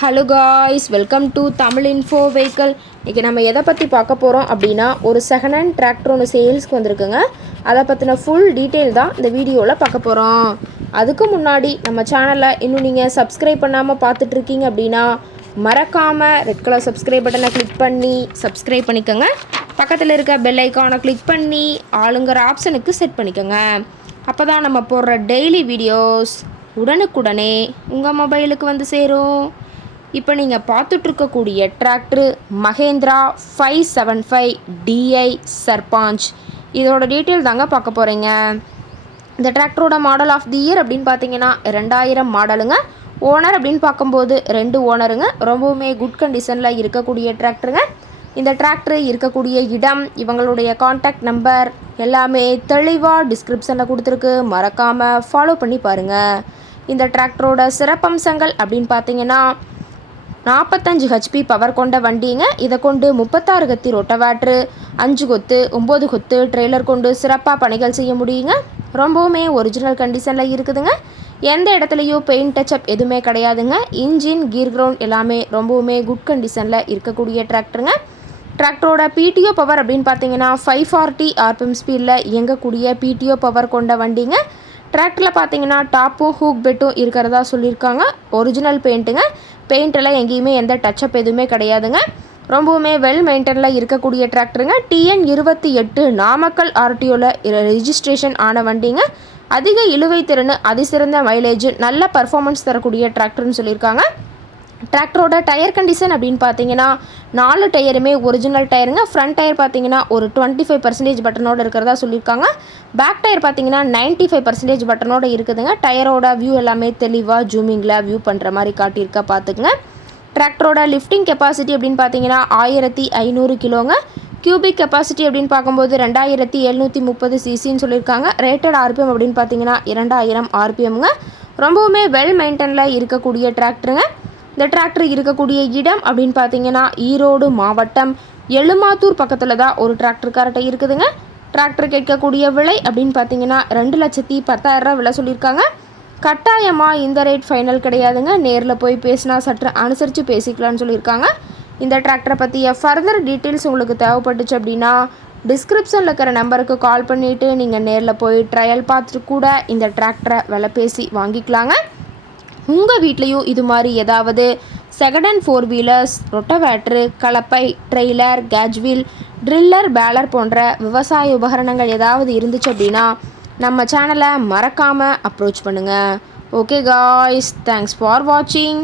Hello guys, welcome to Tamil info vehicle. இன்றைக்கி நம்ம எதை பற்றி பார்க்க போகிறோம் அப்படின்னா, ஒரு செகண்ட் ஹேண்ட் டிராக்டர் ஒன்று சேல்ஸ்க்கு வந்திருக்குங்க. அதை பற்றின ஃபுல் டீட்டெயில் தான் இந்த வீடியோவில் பார்க்க போகிறோம். அதுக்கு முன்னாடி நம்ம சேனலை இன்னும் நீங்கள் சப்ஸ்கிரைப் பண்ணாமல் பார்த்துட்ருக்கீங்க அப்படின்னா மறக்காமல் ரெட் கலர் சப்ஸ்கிரைப் பட்டனை கிளிக் பண்ணி சப்ஸ்கிரைப் பண்ணிக்கோங்க. பக்கத்தில் இருக்க பெல் ஐக்கானை கிளிக் பண்ணி ஆளுங்கிற ஆப்ஷனுக்கு செட் பண்ணிக்கோங்க. அப்போ தான் நம்ம போடுற டெய்லி வீடியோஸ் உடனுக்குடனே உங்கள் மொபைலுக்கு வந்து சேரும். இப்போ நீங்கள் பார்த்துட்ருக்கக்கூடிய டிராக்டரு மஹேந்திரா 575 DI சர்பாஞ்ச். இதோட டீட்டெயில் தாங்க பார்க்க போகிறீங்க. இந்த டிராக்டரோட மாடல் ஆஃப் தி இயர் அப்படின்னு பார்த்தீங்கன்னா 2000 மாடலுங்க. ஓனர் அப்படின்னு பார்க்கும்போது 2 ஓனருங்க. ரொம்பவுமே குட் கண்டிஷனில் இருக்கக்கூடிய டிராக்டருங்க. இந்த டிராக்டர் இருக்கக்கூடிய இடம், இவங்களுடைய காண்டாக்ட் நம்பர் எல்லாமே தெளிவாக டிஸ்கிரிப்ஷனில் கொடுத்துருக்கு. மறக்காமல் ஃபாலோ பண்ணி பாருங்கள். இந்த டிராக்டரோட சிறப்பம்சங்கள் அப்படின்னு பார்த்தீங்கன்னா 45 HP பவர் கொண்ட வண்டிங்க. இதை கொண்டு 36 கத்தி ரொட்டவேட்ரு, 5 கொத்து 9 கொத்து ட்ரெய்லர் கொண்டு சிறப்பாக பணிகள் செய்ய முடியுங்க. ரொம்பவுமே ஒரிஜினல் கண்டிஷனில் இருக்குதுங்க. எந்த இடத்துலையும் பெயிண்ட் டச்சப் எதுவுமே கிடையாதுங்க. இன்ஜின் கீர் கிரவுண்ட் எல்லாமே ரொம்பவுமே குட் கண்டிஷனில் இருக்கக்கூடிய டிராக்டருங்க. டிராக்டரோட PTO பவர் அப்படின்னு பார்த்தீங்கன்னா 540 RPM ஸ்பீடில் இயங்கக்கூடிய PTO பவர் கொண்ட வண்டிங்க. டிராக்டரில் பார்த்தீங்கன்னா டாப்பும் ஹூக் பெட்டும் இருக்கிறதா சொல்லியிருக்காங்க. ஒரிஜினல் பெயிண்ட்டுங்க. பெயிண்டெல்லாம் எங்கேயுமே எந்த டச்சப் எதுவுமே கிடையாதுங்க. ரொம்பவுமே வெல் மெயின்டெனில் இருக்கக்கூடிய டிராக்டருங்க. TN 28 நாமக்கல் RTOவில் ரெஜிஸ்ட்ரேஷன் ஆன வண்டிங்க. அதிக இழுவை திறன், அதிசிறந்த மைலேஜ், நல்ல பர்ஃபார்மன்ஸ் தரக்கூடிய டிராக்டர்னு சொல்லியிருக்காங்க. டிராக்டரோட டயர் கண்டிஷன் அப்படின்னு பார்த்தீங்கன்னா 4 டயருமே ஒரிஜினல் டயருங்க. ஃப்ரண்ட் டயர் பார்த்தீங்கன்னா ஒரு 25% பட்டனோடு இருக்கிறதா சொல்லியிருக்காங்க. பேக் டயர் பார்த்தீங்கன்னா 95% பட்டனோடு இருக்குதுங்க. டயரோட வியூ எல்லாமே தெளிவாக ஜூமிங்கில் வியூ பண்ணுற மாதிரி காட்டியிருக்கா பார்த்துக்குங்க. டிராக்டரோட லிஃப்டிங் கெப்பாசிட்டி அப்படின்னு பார்த்தீங்கன்னா 1500 கிலோங்க. கியூபிக் கெப்பாசிட்டி அப்படின்னு பார்க்கும்போது 2730 சிசின்னு சொல்லியிருக்காங்க. ரேட்டட் RPM அப்படின்னு பார்த்தீங்கன்னா 2000 RPMங்க. ரொம்பவுமே வெல் மெயின்டெனில் இருக்கக்கூடிய டிராக்டருங்க. இந்த டிராக்டர் இருக்கக்கூடிய இடம் அப்படின்னு பார்த்தீங்கன்னா ஈரோடு மாவட்டம் எழுமாத்தூர் பக்கத்தில் தான் ஒரு டிராக்டர் கரெக்டாக இருக்குதுங்க. டிராக்டர் கேட்கக்கூடிய விலை அப்படின்னு பார்த்தீங்கன்னா 2,10,000 விலை சொல்லியிருக்காங்க. கட்டாயமாக இந்த ரேட் ஃபைனல் கிடையாதுங்க. நேரில் போய் பேசினா சற்று அனுசரித்து பேசிக்கலான்னு சொல்லியிருக்காங்க. இந்த டிராக்டரை பற்றிய ஃபர்தர் டீட்டெயில்ஸ் உங்களுக்கு தேவைப்பட்டுச்சு அப்படின்னா டிஸ்கிரிப்ஷனில் இருக்கிற நம்பருக்கு கால் பண்ணிவிட்டு நீங்கள் நேரில் போய் ட்ரையல் பார்த்துட்டு கூட இந்த டிராக்டரை விலை பேசி வாங்கிக்கலாங்க. உங்கள் வீட்லேயும் இது மாதிரி ஏதாவது செகண்ட் ஹேண்ட் 4 வீலர்ஸ், ரொட்டவேட்ரு, கலப்பை, ட்ரெய்லர், கேஜ்வீல், ட்ரில்லர், பேலர் போன்ற விவசாய உபகரணங்கள் ஏதாவது இருந்துச்சு அப்படின்னா நம்ம சேனலை மறக்காமல் அப்ரோச் பண்ணுங்கள். ஓகே காய்ஸ், தேங்க்ஸ் ஃபார் வாட்சிங்.